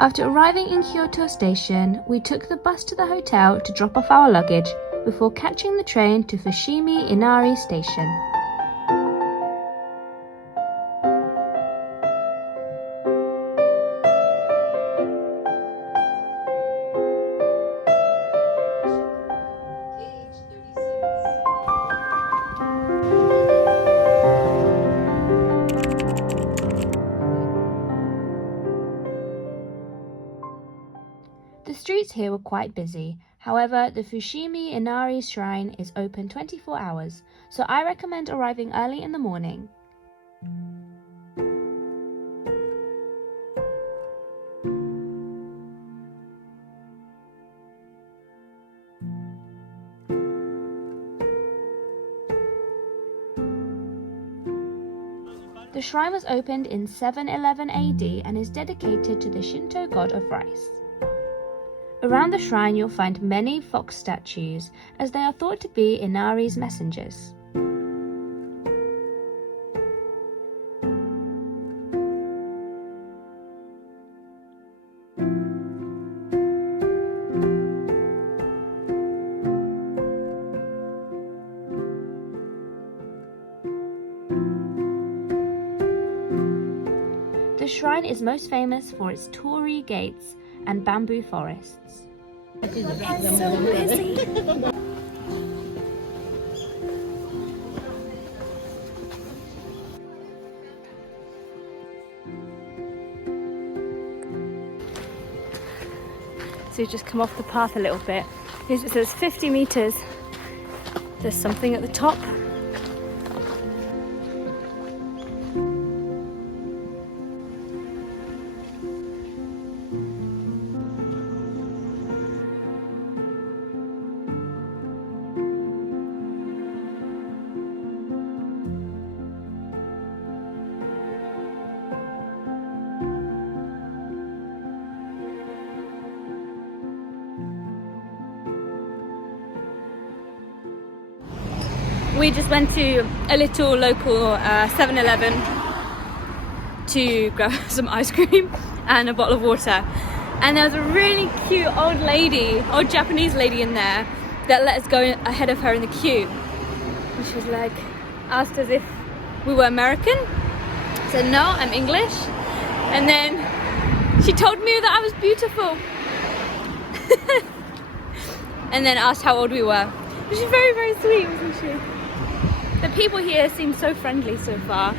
After arriving in Kyoto station, we took the bus to the hotel to drop off our luggage before catching the train to Fushimi-Inari station. The streets here were quite busy, however the Fushimi-Inari Shrine is open 24 hours, so I recommend arriving early in the morning. The shrine was opened in 711 AD and is dedicated to the Shinto god of rice. Around the shrine you'll find many fox statues, as they are thought to be Inari's messengers. The shrine is most famous for its torii gates and bamboo forests. It's so busy. So we've just come off the path a little bit. It says 50 meters. There's something at the top. We just went to a little local 7-Eleven to grab some ice cream and a bottle of water, and there was a really cute old Japanese lady in there that let us go ahead of her in the queue, and she was like, asked us if we were American. I said no, I'm English, and then she told me that I was beautiful and then asked how old we were. She's very, very sweet, wasn't she? The people here seem so friendly so far.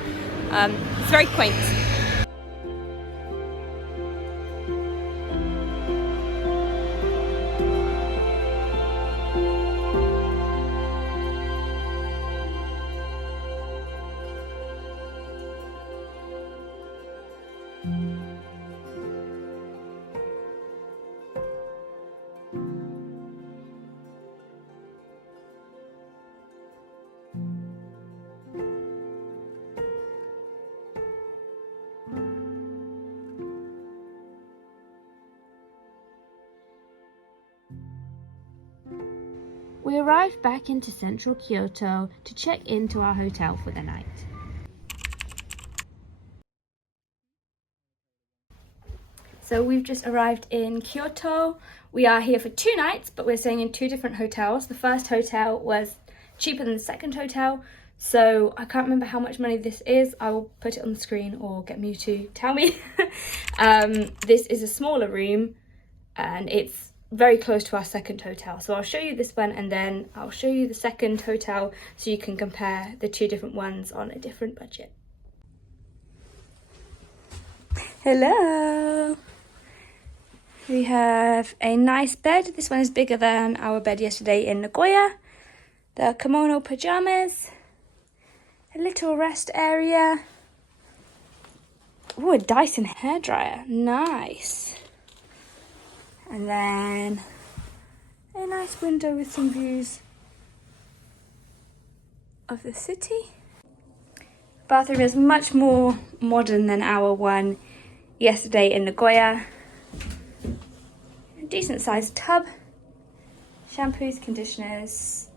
It's very quaint. We arrived back into central Kyoto to check into our hotel for the night. So we've just arrived in Kyoto. We are here for 2 nights, but we're staying in 2 different hotels. The first hotel was cheaper than the second hotel, so I can't remember how much money this is. I will put it on the screen or get Mew to tell me. This is a smaller room and it's very close to our second hotel. So I'll show you this one and then I'll show you the second hotel so you can compare the 2 different ones on a different budget. Hello! We have a nice bed. This one is bigger than our bed yesterday in Nagoya. The kimono pajamas. A little rest area. Ooh, a Dyson hairdryer. Nice. And then a nice window with some views of the city. Bathroom is much more modern than our one yesterday in Nagoya. A decent sized tub, shampoos, conditioners.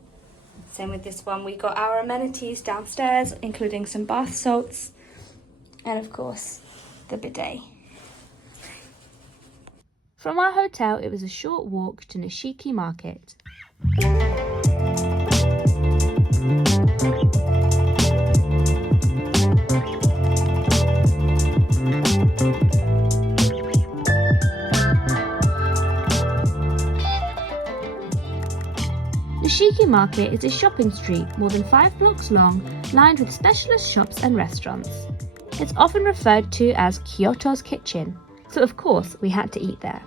Same with this one. We got our amenities downstairs, including some bath salts and of course the bidet. From our hotel, it was a short walk to Nishiki Market. Nishiki Market is a shopping street more than 5 blocks long, lined with specialist shops and restaurants. It's often referred to as Kyoto's kitchen, so of course we had to eat there.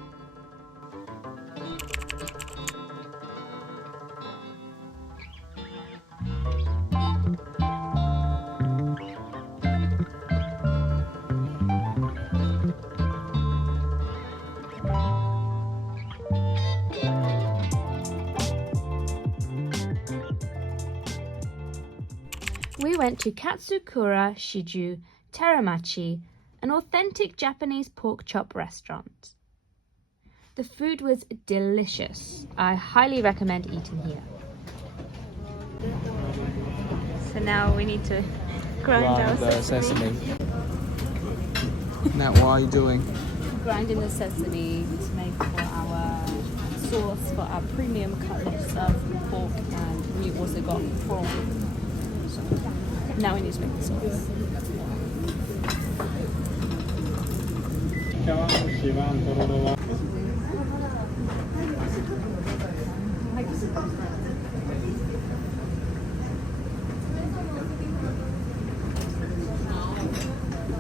We went to Katsukura Shiju Teramachi, an authentic Japanese pork chop restaurant. The food was delicious. I highly recommend eating here. So now we need to grind our sesame. Now what are you doing? Grinding the sesame to make for our sauce for our premium cutlets of pork, and we also got prawn. So now we need to make the sauce.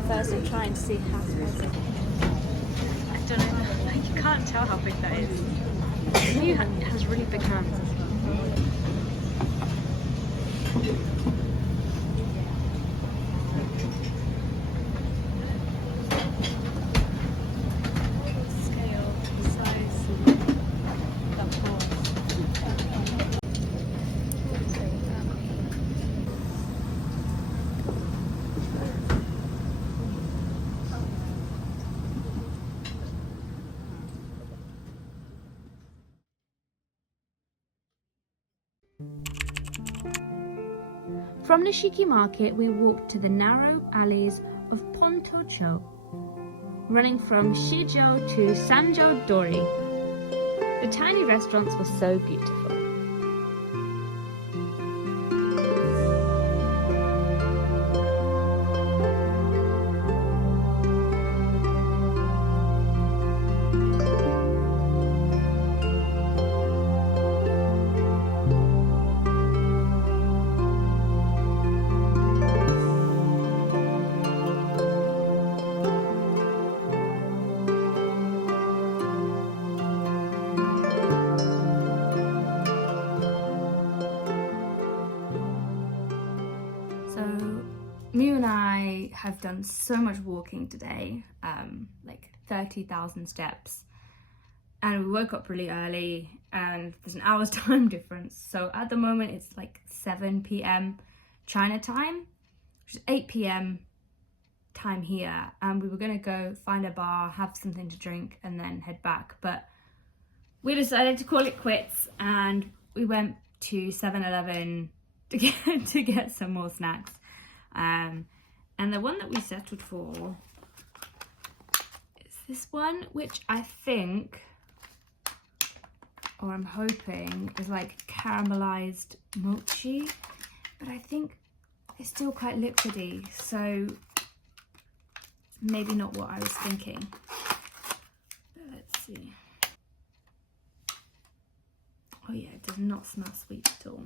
First I'm trying to see how spicy. I don't know, you can't tell how big that is. It has really big hands. From Nishiki Market, we walked to the narrow alleys of Pontocho, running from Shijo to Sanjo Dori. The tiny restaurants were so beautiful. Mew and I have done so much walking today, like 30,000 steps, and we woke up really early and there's an hour's time difference. So at the moment it's like 7 p.m. China time, which is 8 p.m. time here, and we were gonna go find a bar, have something to drink and then head back, but we decided to call it quits and we went to 7-Eleven to get some more snacks. And the one that we settled for is this one, which I think, or I'm hoping, is like caramelized mochi, but I think it's still quite liquidy, so maybe not what I was thinking. But let's see. Oh yeah, it does not smell sweet at all.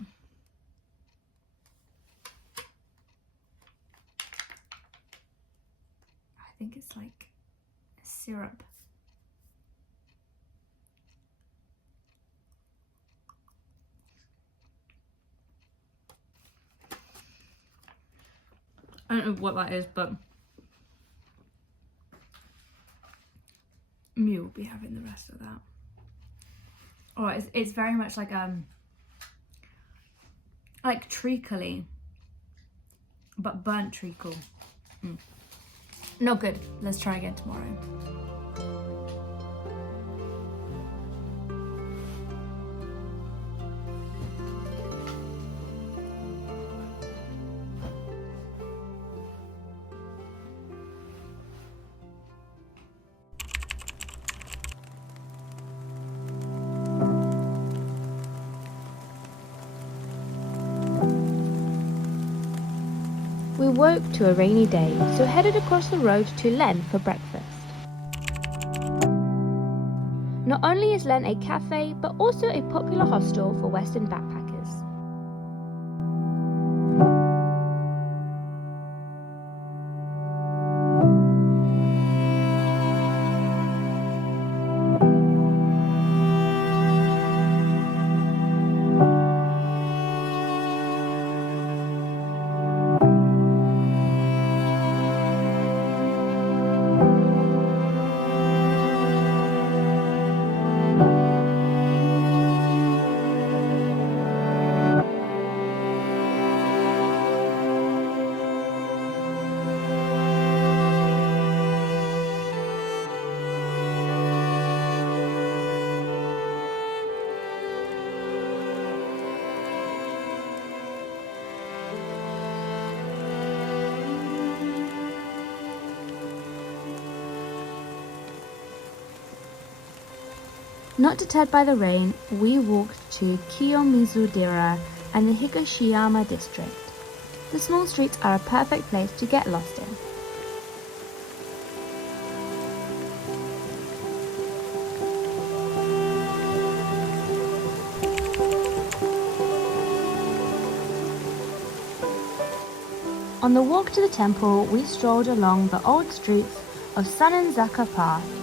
I think it's like a syrup. I don't know what that is, but Mew will be having the rest of that. Oh, it's very much like treacly, but burnt treacle. Not good. Let's try again tomorrow. woke to a rainy day, so headed across the road to Len for breakfast. Not only is Len a cafe, but also a popular hostel for Western backpackers. Not deterred by the rain, we walked to Kiyomizu-dera and the Higashiyama district. The small streets are a perfect place to get lost in. On the walk to the temple, we strolled along the old streets of Sannenzaka Path,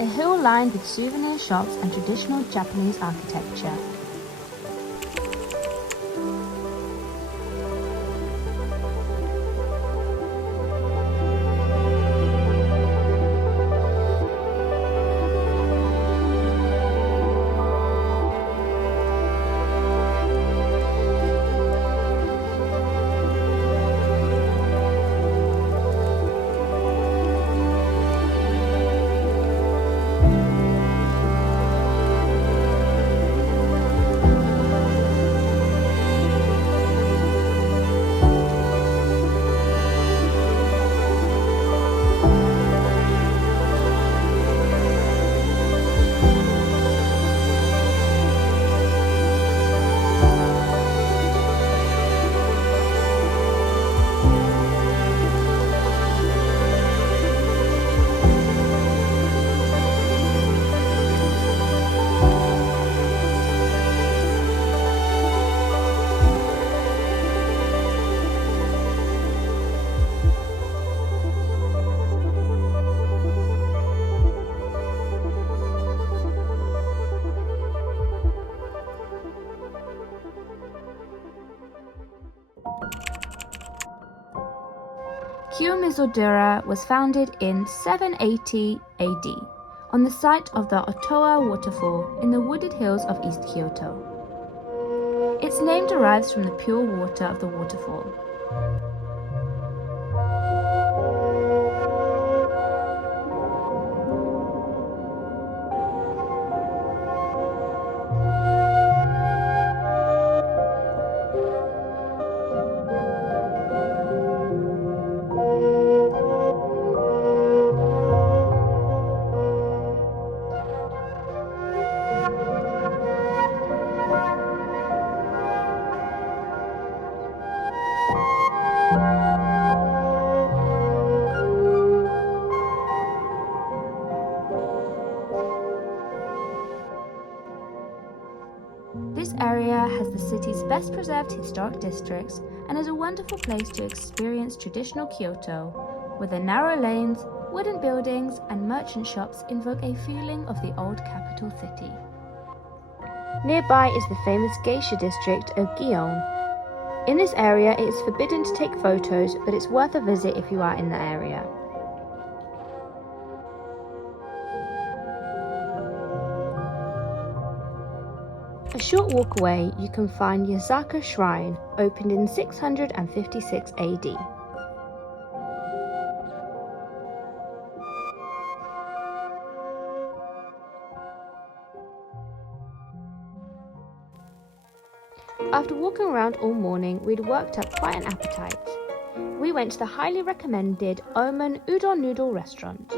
a hill lined with souvenir shops and traditional Japanese architecture. Kiyomizu-dera was founded in 780 AD on the site of the Otoa waterfall in the wooded hills of East Kyoto. Its name derives from the pure water of the waterfall. This area has the city's best preserved historic districts and is a wonderful place to experience traditional Kyoto, where the narrow lanes, wooden buildings and merchant shops invoke a feeling of the old capital city. Nearby is the famous geisha district of Gion. In this area it is forbidden to take photos, but it's worth a visit if you are in the area. A short walk away, you can find Yasaka Shrine, opened in 656 AD. After walking around all morning, we'd worked up quite an appetite. We went to the highly recommended Omen Udon noodle restaurant.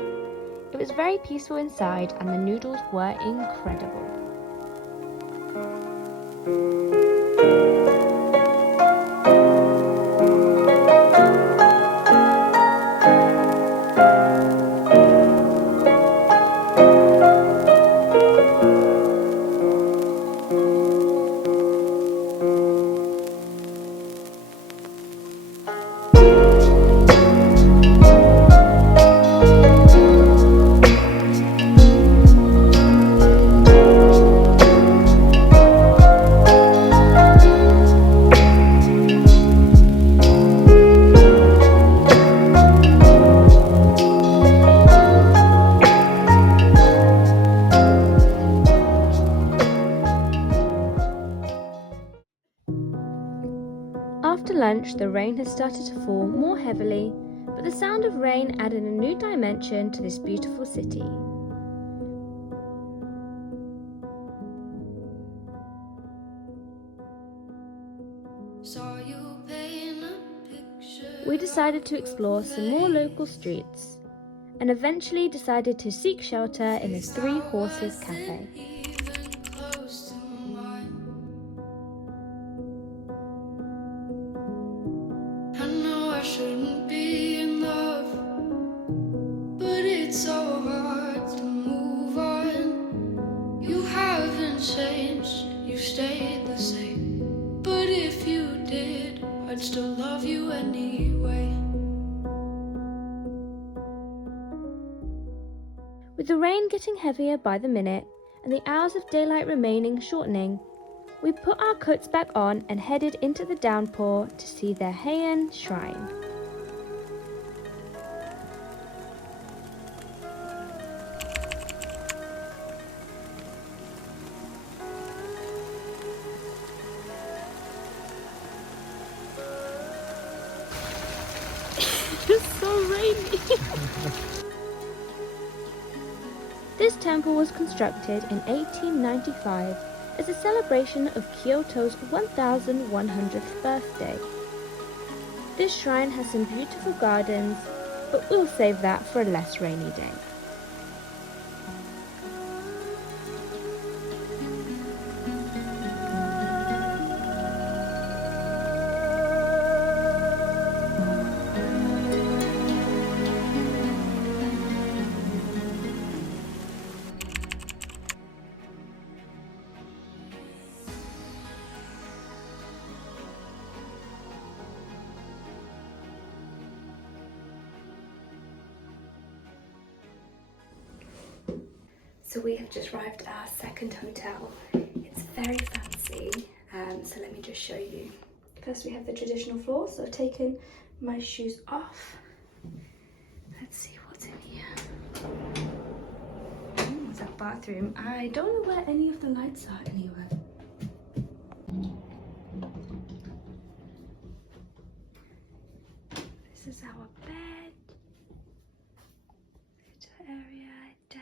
It was very peaceful inside and the noodles were incredible. French, the rain had started to fall more heavily, but the sound of rain added a new dimension to this beautiful city. We decided to explore some more local streets, and eventually decided to seek shelter in this Three Horses Cafe. I know I shouldn't be in love, but it's so hard to move on. You haven't changed, you stayed the same. But if you did, I'd still love you anyway. With the rain getting heavier by the minute, and the hours of daylight remaining shortening, we put our coats back on and headed into the downpour to see the Heian Shrine. It's so rainy! This temple was constructed in 1895 as a celebration of Kyoto's 1100th birthday. This shrine has some beautiful gardens, but we'll save that for a less rainy day. So we have just arrived at our second hotel. It's very fancy, so let me just show you. First we have the traditional floor, so I've taken my shoes off. Let's see what's in here. It's our bathroom. I don't know where any of the lights are anywhere. This is our bed, little area, desk.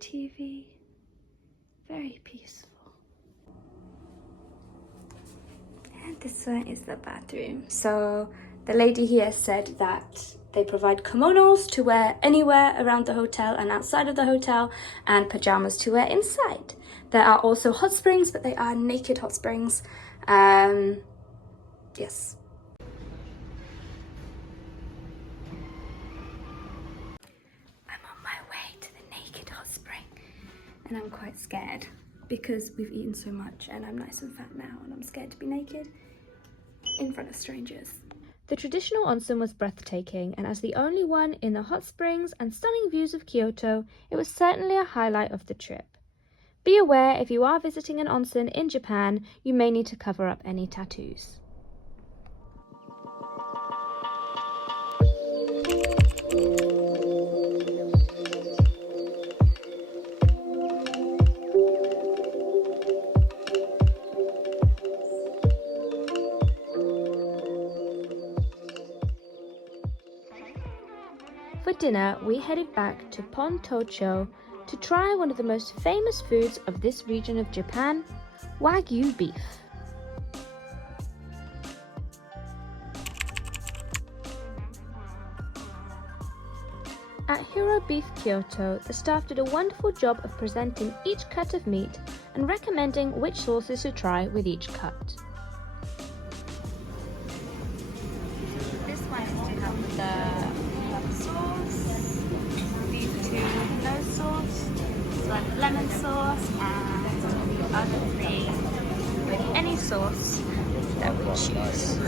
TV, very peaceful. And this one is the bathroom. So the lady here said that they provide kimonos to wear anywhere around the hotel and outside of the hotel, and pajamas to wear inside. There are also hot springs, but they are naked hot springs. Yes. And I'm quite scared because we've eaten so much and I'm nice and fat now, and I'm scared to be naked in front of strangers. The traditional onsen was breathtaking, and as the only one in the hot springs and stunning views of Kyoto, it was certainly a highlight of the trip. Be aware, if you are visiting an onsen in Japan, you may need to cover up any tattoos. For dinner, we headed back to Pontocho to try one of the most famous foods of this region of Japan, Wagyu beef. At Hero Beef Kyoto, the staff did a wonderful job of presenting each cut of meat and recommending which sauces to try with each cut. This one is to help with the sauce, beef to no sauce, this one lemon sauce, and the other three with any sauce that we choose.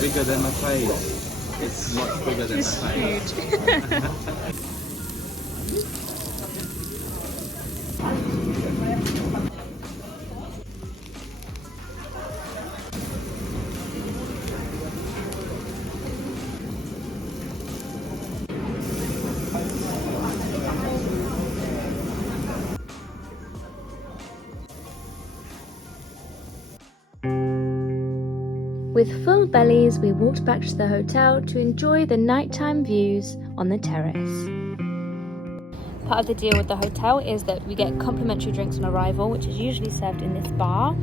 bigger than my face. It's much bigger than It's my face. huge. With full bellies, we walked back to the hotel to enjoy the nighttime views on the terrace. Part of the deal with the hotel is that we get complimentary drinks on arrival, which is usually served in this bar,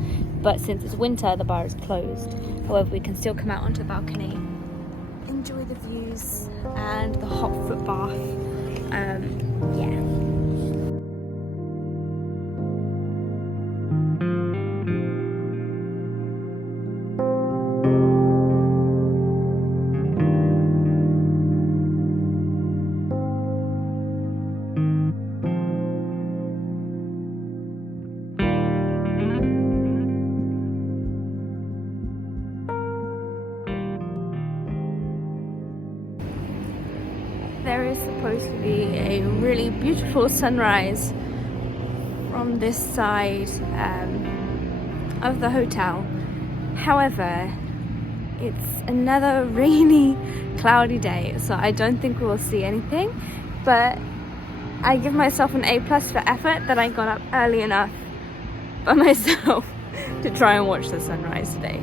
but since it's winter, the bar is closed. However, we can still come out onto the balcony, enjoy the views and the hot foot bath. Yeah. There is supposed to be a really beautiful sunrise from this side of the hotel. However, it's another rainy, cloudy day, so I don't think we will see anything, but I give myself an A+ for effort that I got up early enough by myself to try and watch the sunrise today.